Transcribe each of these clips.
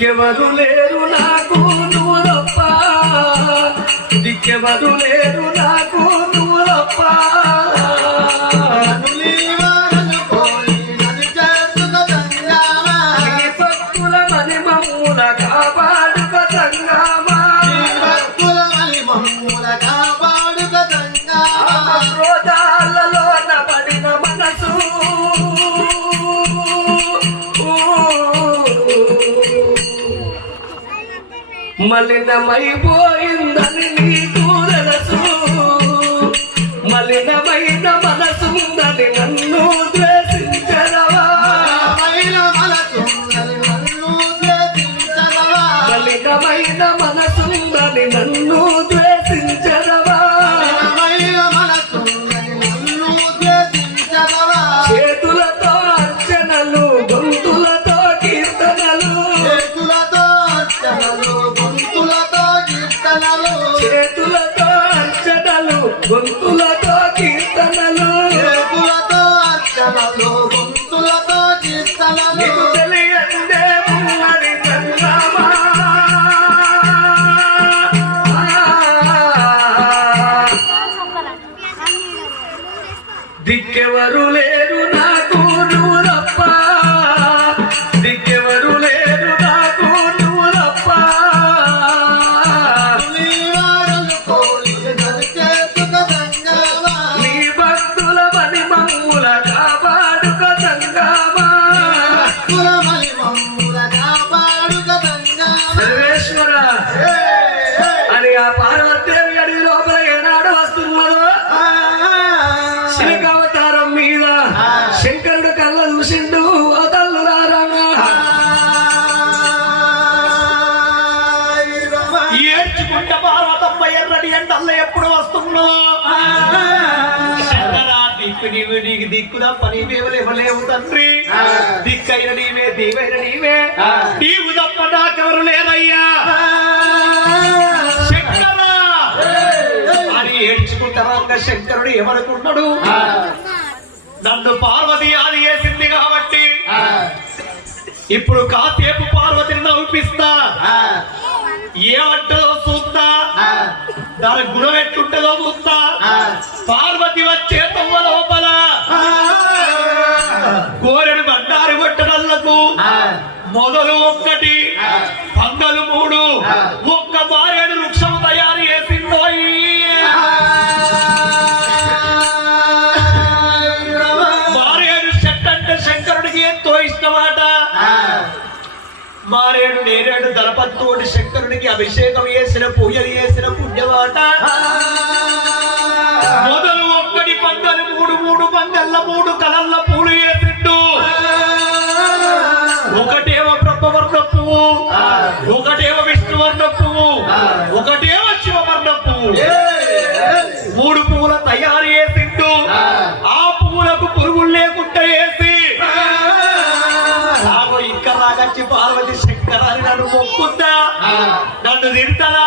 దిక్కెవరు లేరు నాకు నువ్వప్ప దిక్కెవరు లేరు నాకు మలినమైపోయిందని నీకు తెలుసు మలినమై దిక్కెవరు లేరు ఏడ్చుకుంట పార్వతమ్మ ఎర్రడి ఎండల్ల ఎప్పుడు వస్తుందో? దిక్కు నీవు నీకు దిక్కు తప్ప నీవేవలేవలేవు తండ్రి. దిక్కైన నీవే దీవైన నీవే. నీవు తప్ప నాకెవరు శంకరా అని ఏడ్చుకుంటా రంగ శంకరుడు ఏమనుకున్నాడు నన్ను పార్వతి ఆది వేసింది కాబట్టి ఇప్పుడు కాసేపు పార్వతిని నవ్విపిస్తా. ఏమంటదో చూస్తా? దాని గుణం ఎట్లుంటుందో చూస్తా? పార్వతి వచ్చే తొమ్మ లోపల. కోరెడు బండారు కొట్టడల్లకు మొదలు ఒక్కటి పంగలు మూడు ఒక్క మారేడు మారేడు నేరేడు దళపత్తోటి శంకరునికి అభిషేకం చేసిన పూజలు చేసిన పుణ్యమాట మొదలు ఒక్కడి పంగలు మూడు మూడు పంగల్ల మూడు కలల్ల పూలు వేసిండు ఒకటేమో బ్రహ్మవర్ణ పువ్వు ఒకటేమో విష్ణువర్ణ పువ్వు ఒకటేమో శివవర్ణ పువ్వు మూడు నన్ను తిడతానా?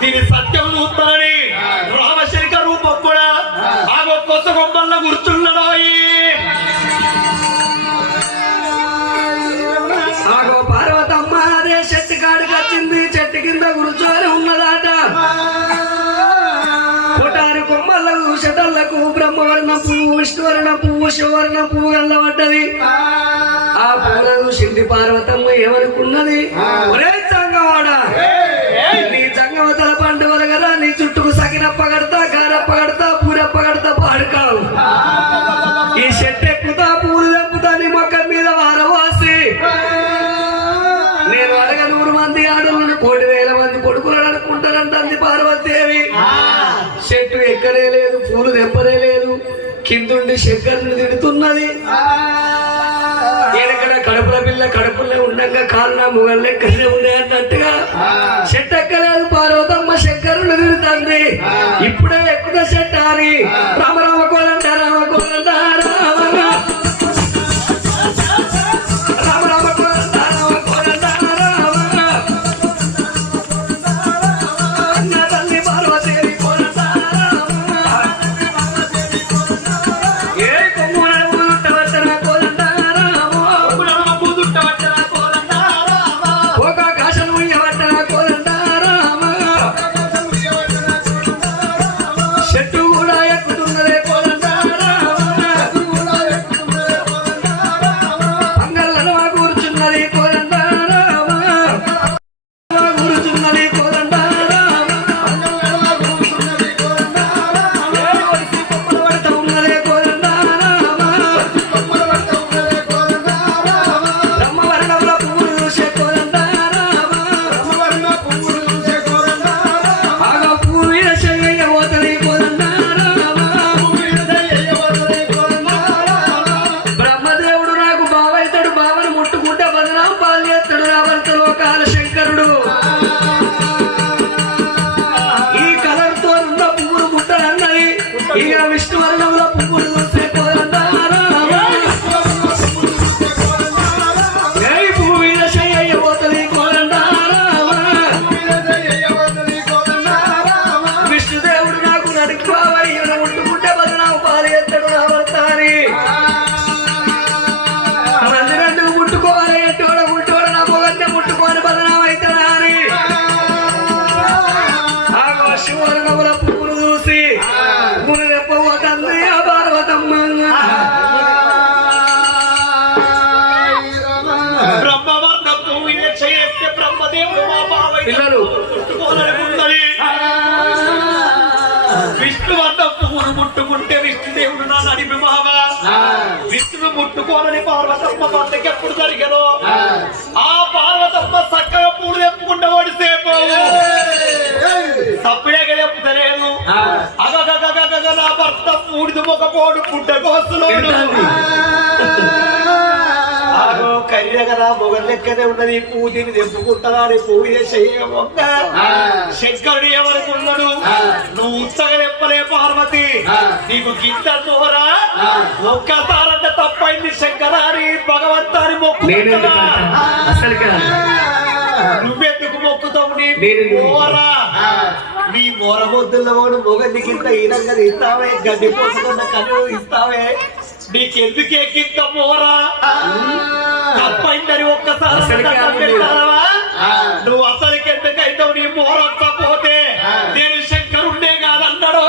దీని సత్యం చూస్తానని రామశంకర్ రూపం కూడా ఆగో కొత్త గొప్పల్లో కూర్చున్నాడు ఆగో పార్వతమ్మ అదే చెట్టు కాడికి వచ్చింది. చెట్టు కింద కూర్చొని ఉన్నదాట. కొటారు కొమ్మలకు బ్రహ్మవర్ణ పువ్వు విష్ణువర్ణ పువ్వు ఆ. పూలను శిండి పార్వతమ్మ ఏమనుకున్నది? చంగవాడ నీ చంగవతల పండుగ సకినప్ప కడతా గారప్ప కడతా పూరప్ప కడతా పాడుకావు. ఈ చెట్టు ఎక్కుతా పూలు తెంపుతా నీ మొక్క మీద వారవాసి నేను అడగ నూరు మంది ఆడలను కోటి వేల మంది కొడుకులు అనుకుంటానంటుంది పార్వతీదేవి. చెట్టు ఎక్కడే లేదు పూలు తెంపనే లేదు. కిందుండి శంకరుని తిడుతున్నది. కడుపుల పిల్ల కడుపులో ఉండగా కాళ్ళ ముగల్ లెక్కనే ఉన్నాయి అన్నట్టుగా. చెట్టు ఎక్కలేదు పార్వతమ్మ శంకరుని తిడుతుంది ఇప్పుడే ఎక్కువ చెట్టు ముట్టుకోవాలని పార్వతమ్మ పండుగ ఎప్పుడు జరిగదో? ఆ. పార్వతమ్మ చక్కగా పూలు తెప్పుకుంటే వాడు సేపు తప్పుడేగా చెప్తలేదు అగగగగగగ నా భర్త పూడిది ఒక పోడు పుట్ట కోస్తున్నాడు ఆగో కర్రెగరా మొగ లెక్కనే ఉన్నది. పూజని తెంపుకుంటారా? అని పూజ చెయ్యక శంకరుడు ఎవరుకున్నాడు నువ్వు ఉత్తగా తెప్పలే పార్వతి. నీకు గింత దూరా ఒక్కసారంటే తప్పైంది శంకరాని భగవంతాని మొక్కు నువ్వెందుకు మొక్కుతావు? నీ మోరా. నీ మోర బొద్దుల్లో మొగండి కింద ఈనంగా ఇస్తావే గడ్డి పోసుకున్న కన్ను ఇస్తావే నీకెందుకే కింద మోరా తప్పైందని ఒక్కసారి? నువ్వు. అసలుకి ఎందుకైతావు? నీ మోరంత పోతే నేను శంకరుండే కాదన్నాడో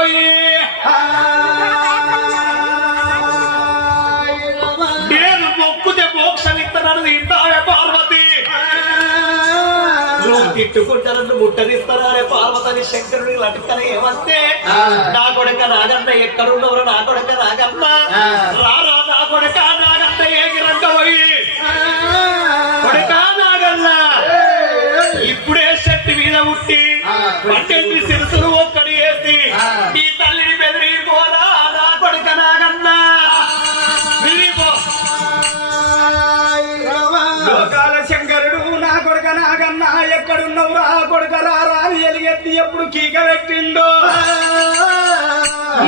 నువ్వు తిట్టుకుంటారని ముట్టనిస్తారే పార్వతని శంకరుడి లటుకని ఏమంటే నా కొడక నాగన్న ఎక్కడున్నవరు నా కొడక నాగన్న రారా నా కొడక నాగన్న ఏగిరంట పోయి కొడక నాగన్న. ఇప్పుడే చెట్టు మీద ఉట్టి పట్టెంది సిరుసులు ఒక్కడి వేసి నీ తల్లిని బెదిరి పోరా నా కొడక రా కొడుక రారా అని ఎలిగెత్తి ఎప్పుడు కీక పెట్టిండో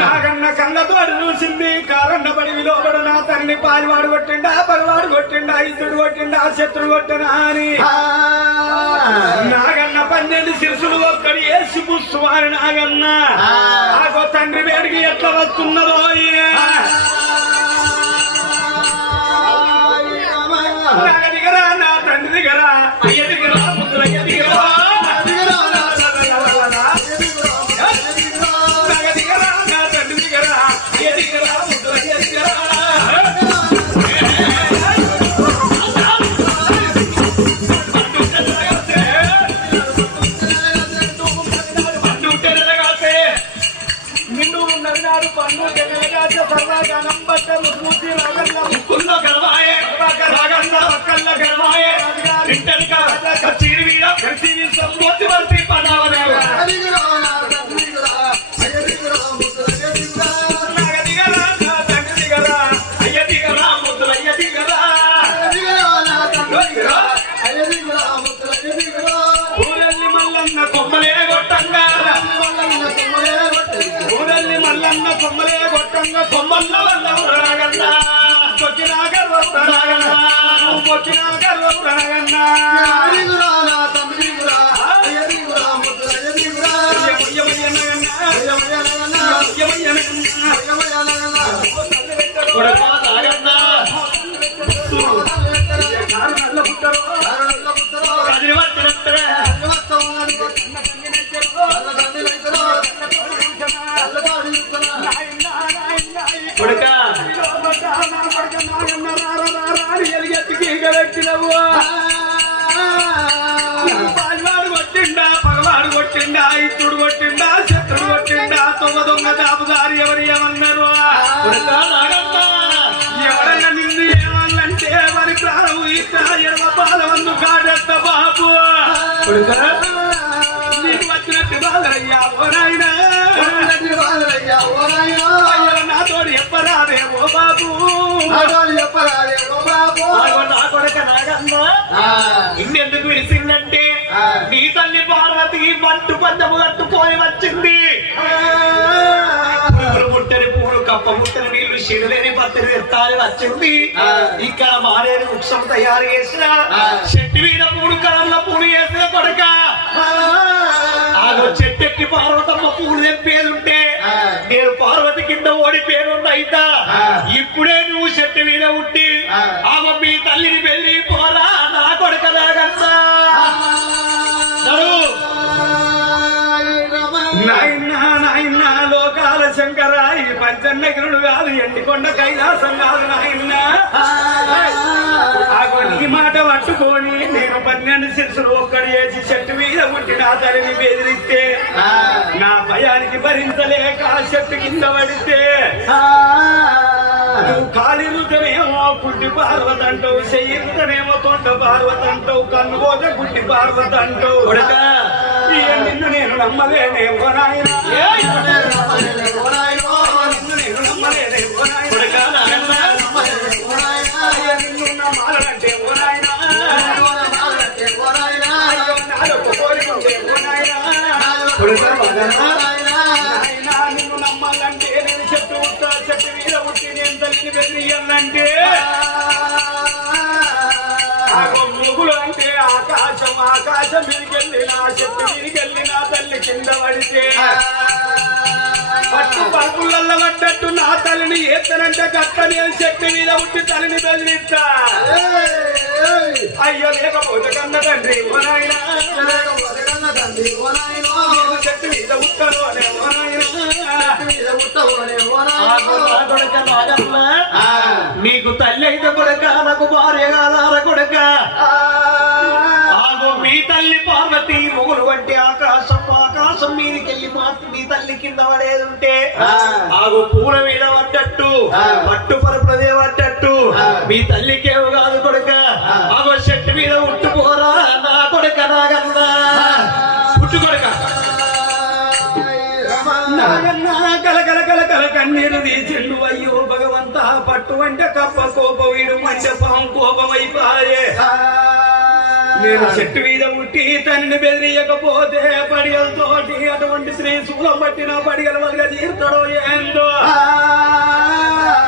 నాగన్న కళ్ళతో అడు చూసింది. కారన్న పడి విలోపడు నా తల్లి పాలివాడు కొట్టిండా పగవాడు కొట్టిండా ఇతడు కొట్టిండా శత్రు కొట్టనా అని. నాగన్న పన్నెండు శిరసులు ఒక్కడి వేసి పుష్పమాని నాగన్న. ఆగో తండ్రి వేడికి ఎట్లా వస్తున్నదో నా తండ్రి దిగరా అయ్య. మల్లన్న కొమ్మలే కొట్టంగా. ఊరల్లి మల్లన్న కొమ్మలే గొట్టంగా కొమ్మల్ల వల్ల రాగంద కొచ్చినాక రాగన్నా కొచ్చినాక రాగన్నా కొడకా రాగంద పాల్వాడు కొట్టిండా పగవాడు కొట్టిండా ఇత్తుడు కొట్టిండా శత్రుడు కొట్టిండా తొమ్మ దొంగ దాపుదారి ఎవరు ఏమన్నారు కొడకా రాగంద ఎవరైనా నిన్ను ఏమన్నంటే మరి ప్రాణం ఇస్తా ఎడమ పాలవందు కాడెత్త బాబు. ఓ బాబు. ఆగో నా కొడక నాగన్న ఇన్నెందుకు విడిసిందంటే నీ తల్లి పార్వతి పట్టు పంచము కట్టుకొని వచ్చింది. పురుగులు ముట్టని పూలు కప్ప ముట్టని నీళ్ళు శిరులేని పత్తిని ఎత్తాలి వచ్చింది. ఇక్కడ మారేడు వృక్షం తయారు చేసిన చెట్టు మీద మూడు కలర్ల పూలు వేసిన కొడక. చెట్టెక్కి పార్వతమ్మ పూలు తెంపేదుంటే నేను పార్వతి కింద ఓడిపోయాను అయితా ఇప్పుడే నువ్వు చెట్టు మీద ఉట్టి ఆమె మీ తల్లిని బెదిరి పోరా నా కొడక నాగన్నా. నాయనా నాయనా లోకాల శంకర ఇది పంచన్నగిరుడు కాదు ఎండికొండ కైలాసం కాదు నాయనా ఆగో నీ మాట పట్టుకొని నేను పన్నెండు శిరసులు ఒక్కడి వేసి చెట్టు మీద ఉండి నా తల్లిని బెదిరిస్తే నా భయానికి భరించలేక ఆ చెట్టు కింద పడితే నువ్వు కాలి రుతనేమో గుడ్డి పార్వత అంటావు చెయ్యి రుతనేమో తొండ పార్వత అంటావు కన్ను పోతే గుడ్డి పార్వత అంటావు. నిన్ను నేను నమ్మలేనేమో నాయనా. నిన్ను నమ్మాలంటే నేను చెట్టు ఉంటా చెట్టు మీద ఉట్టి నేను తల్లిని వెళ్ళియాలంటే ఆగో అంటే ఆకాశం ఆకాశం మీదికెళ్ళి నా చెట్టు మీదికెళ్ళి నా తల్లి కింద పడితే పట్టు పరుపులల్ల పడ్డట్టు నా తల్లిని ఎత్తనంటే గట్ట నేను చెట్టు మీద ఉట్టి తల్లిని బెదిరిస్తా అయ్యో లేకపోతే కన్న తండ్రి ఓ నీకు తల్లి అయితే కొడక నాకు భార్య కాదార కొడక. ఆగో మీ తల్లి పార్వతి మొగులు వంటి ఆకాశం ఆకాశం మీదికెళ్ళి మా మీ తల్లి కింద పడేది ఉంటే ఆగో పూల మీద పడ్డట్టు పట్టు పరుపులదే పడ్డట్టు మీ తల్లికేవు కాదు కొడుక. ఆగో చెట్టు మీద ఉట్టుకోరా నా కొడుక నాగన్నా పుట్టు కొడుక. నాగన్నా కల కల కల కల కన్నీరు తీసిండు అయ్యో పట్టు అంటే కప్ప కోపం వీడు మంచి పాము కోపమైపాయే. నేను చెట్టు మీద ఉట్టి తనని బెదిరియకపోతే పడిగలతోటి అటువంటి శ్రీ శూలం పట్టిన పడిగల వల్ల తీర్తాడో ఏందో?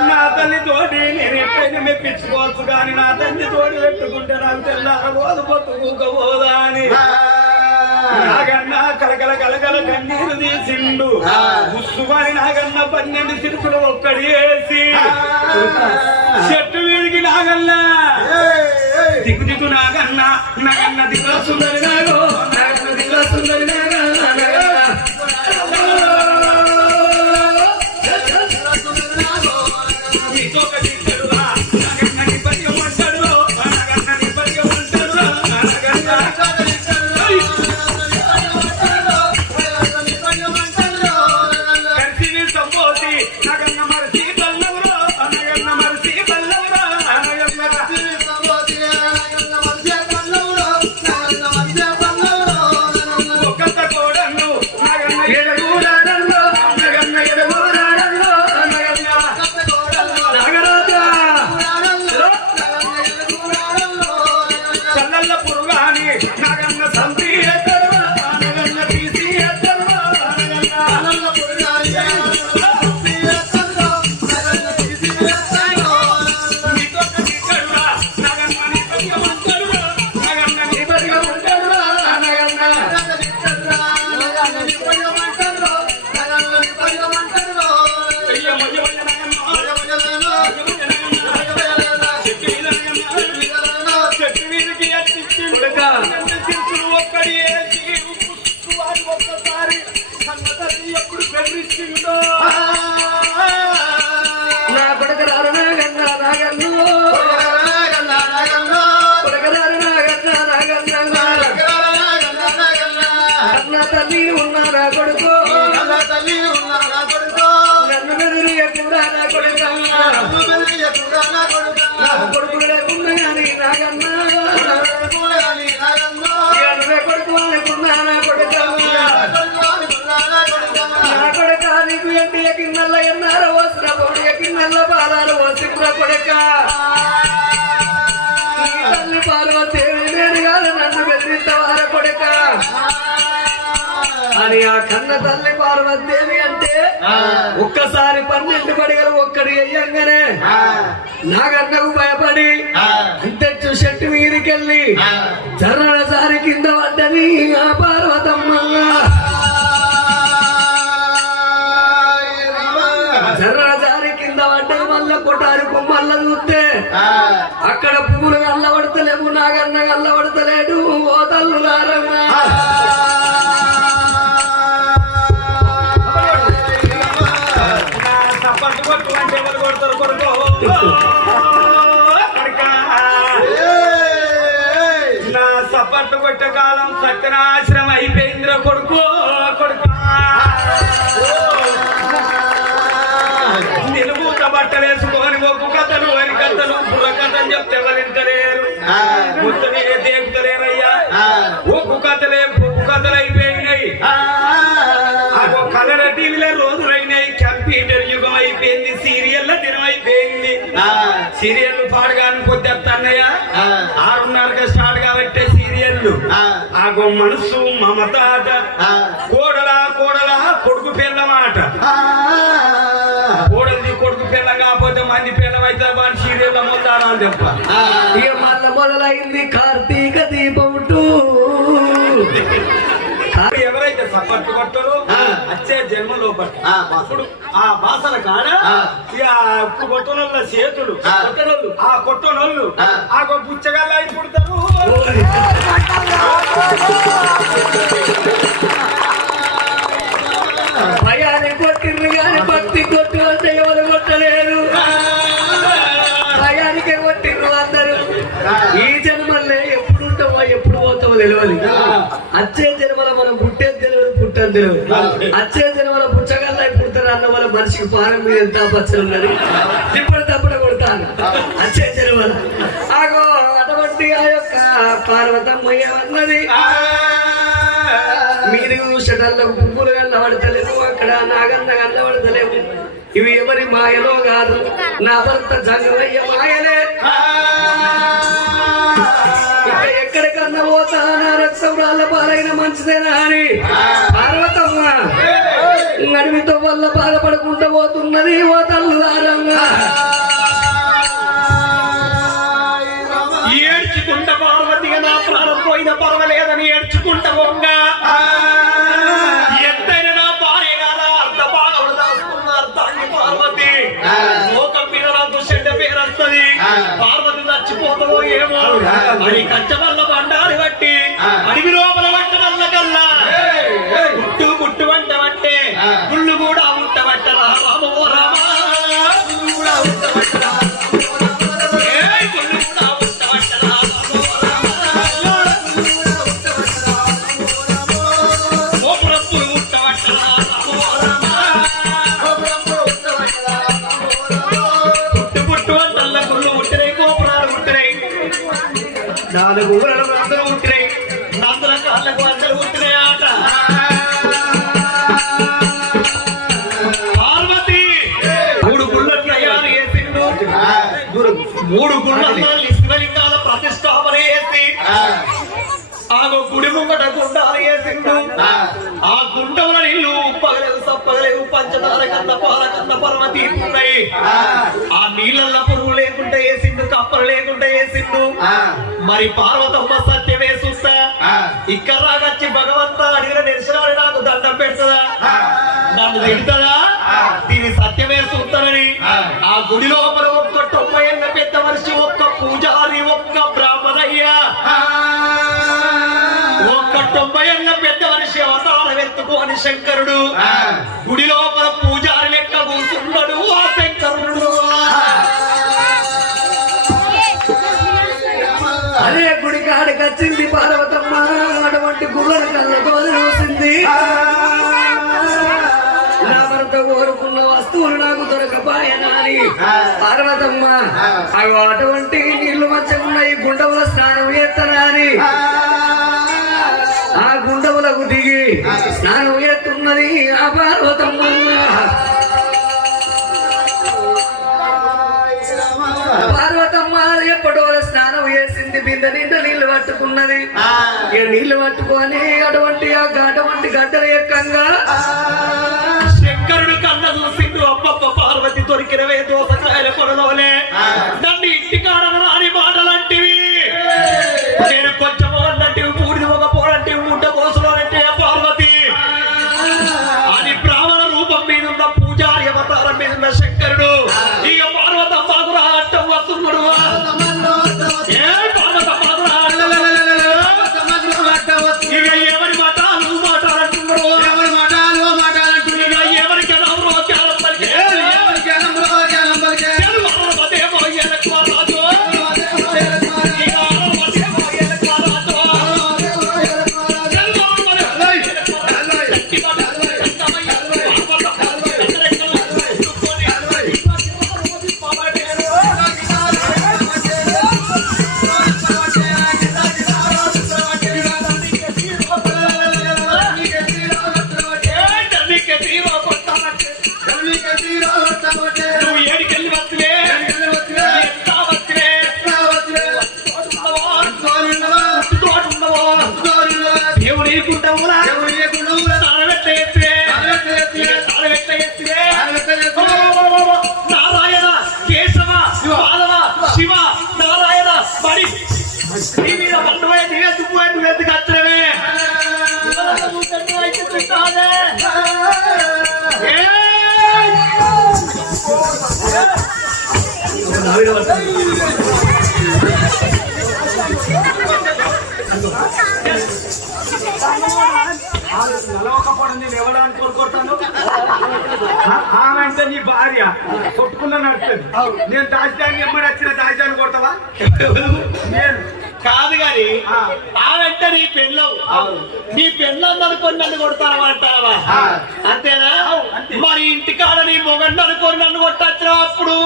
నా తల్లి తోటి నేను ఎక్కడైనా మెప్పించుకోవచ్చు కానీ నా తల్లి తోటి పెట్టుకుంటే నాకు తెల్లారబోదు పొత్తుకోకపోదా అని నాగన్న కలకల కలకల కన్నీరు తీసిండు. ముసుమని నాగన్న పన్నెండు చిరుకులు ఒక్కడి వేసి. చెట్టు మీదికి నాగన్న. దిగు దిగు నాగన్న నాగన్న దిగుల సుందరి నాగో. కొడుక. తల్లి పార్వతి నేను కాదు నన్ను కొడుక. అని ఆ కన్న తల్లి పార్వతీదేవి అంటే ఒక్కసారి పన్నెండు పడిగలు ఒక్కడి అయ్యంగానే నాగన్నకు భయపడి అంతే చెట్టు మీదికెళ్ళి చరణసారి కింద పడ్డని ఆ పార్వతమ్మ. అక్కడ పువ్వులు గల్లబడతలేవు నాగన్న గల్లబడతలేడు ఓ తల్లు రారమ్మా. నా కొట్టు కాలం సత్యనాశనం అయిపోయిందిరా కొడుకు కొడుకు. బట్టలు వేసుకొని ఒక్కు కథలు వరి కథలు బుర్ర కథలు చెప్తే ఎవరింటలేరు మొత్తం దేకుతలేరయ్యా ఒక్కు కథలే ఒక్కు కథలు అయిపోయినాయి. కలర్ టీవీలో రోజులైనాయి. కంప్యూటర్ యుగం అయిపోయింది సీరియల్ దినం అయిపోయింది. సీరియల్ పాడగాను పొద్దున్నయ్య ఆరున్నరగా స్టార్ట్ కాబట్టే సీరియల్ ఆగో మనసు మమత ఆట కోడలా కోడలా అమ్ముతారా అని చెప్ప ఇక మళ్ళా మొదలైంది కార్తీక దీపం టూ ఎవరైతే సపట్టు కొట్టరు వచ్చే జన్మ లోపల. అప్పుడు ఆ బాసల కాడ ఉప్పు కొట్టనోళ్ళ చేతులు కొట్టనోళ్ళు ఆ కొట్టనోళ్ళు ఆ. బుచ్చగాళ్ళు అయి పుడతారు. తెలియదు. వచ్చే జన్మల మనం పుట్టేది తెలియదు పుట్టని తెలియదు. వచ్చే జన్మల పుచ్చగల్లా పుడతారు అన్న వల్ల మనిషికి పానం మీద ఎంత పచ్చలు ఉన్నది? ఇప్పుడు తప్పుడు కొడతాను. వచ్చే జన్మల. ఆగో అటువంటి ఆ యొక్క పార్వతమ్మ ఏమన్నది మీరు షటల్లకు పువ్వులు కన్నబడతలేవు అక్కడ నాగన్న కన్నబడతలేవు. ఇవి ఎవరి మాయలో కాదు. నా భర్త జంగమయ్య మాయలే. రాళ్ళ పాలైన మంచిదేనా అని? పార్వతమ్మ నడిమితో వల్ల బాధపడకుండా పోతున్నది ఓ తల్లులారంగా ఏడ్చుకుంట పార్వతిగా నా ప్రాణం పోయిన పర్వాలేదని ఏడ్చుకుంట వంగ ఎంతైనా నా భార్య కాదా అర్ధ భాగములు దాచుకున్న అర్థాన్ని పార్వతి. లోకం మీద నాకు చెడ్డ పేరు వస్తుంది. పార్వతి చచ్చిపోతుందో ఏమో అని కంచె వల్ల బండారి బట్టి అడవి లోపల గుండాలు. వేసిండు ఆ గుండముల నీళ్ళు ఉప్పగలేవు సప్పగలేవు పంచదార కన్న పాల కన్న పరమ తీర్పున్నాయి ఆ. నీళ్ళల్లో పురుగు లేకుండా వేసిండు కప్పలు లేకుండా వేసిండు మరి పార్వతమ్మ సత్యమే చూస్తా. ఇక్కడ రాగచ్చి భగవంత అడిగిన నిరసనాలు నాకు దండం పెడుతుందా? నన్ను తిడుతుందా? దీని సత్యమే చూస్తానని. ఆ. గుడి లోపల ఒక్క తొంభై ఏళ్ళ పెద్ద మనిషి ఒక్క పూజారి ఒక్క బ్రాహ్మణయ్య తొంభై ఏళ్ళ పెద్ద మనిషి అవతారం ఎత్తుకోని శంకరుడు గుడి లోపల పూజారి లెక్క కూర్చున్నాడు ఆ శంకరుడు. అదే గుడి కాడికి వచ్చింది పార్వతమ్మ. అటువంటి గుర్రెల చూసింది. నా భర్త కోరుకున్న వస్తువులు నాకు దొరకపాయనాని పార్వతమ్మ అవి అటువంటి నీళ్ళు మంచిగా ఈ గుండముల స్నానం చేస్తారా అని. బిందె నిండా నీళ్ళు పట్టుకున్నది. నీళ్ళు పట్టుకొని అటువంటి ఆ అటువంటి గడ్డల ఎక్కంగా నలవకపోవడం నేను ఎవడానికి కోరుకుంటాను ఆమె అంటే నీ భార్య. కొట్టుకున్న నడుస్తుంది నేను దాచాన్ని ఎమ్మడి వచ్చిన దాచాన్ని కొడతావా? నేను. కాదు గాని ఆ. ఆడంటే నీ పెళ్ళవు నీ పెళ్ళం అనుకొని నన్ను కొడతానంటావా ఆ. అంతేనా అంతే. మరి ఇంటికాడ నీ మొగండు అనుకొని నన్ను కొట్టచ్చు అప్పుడు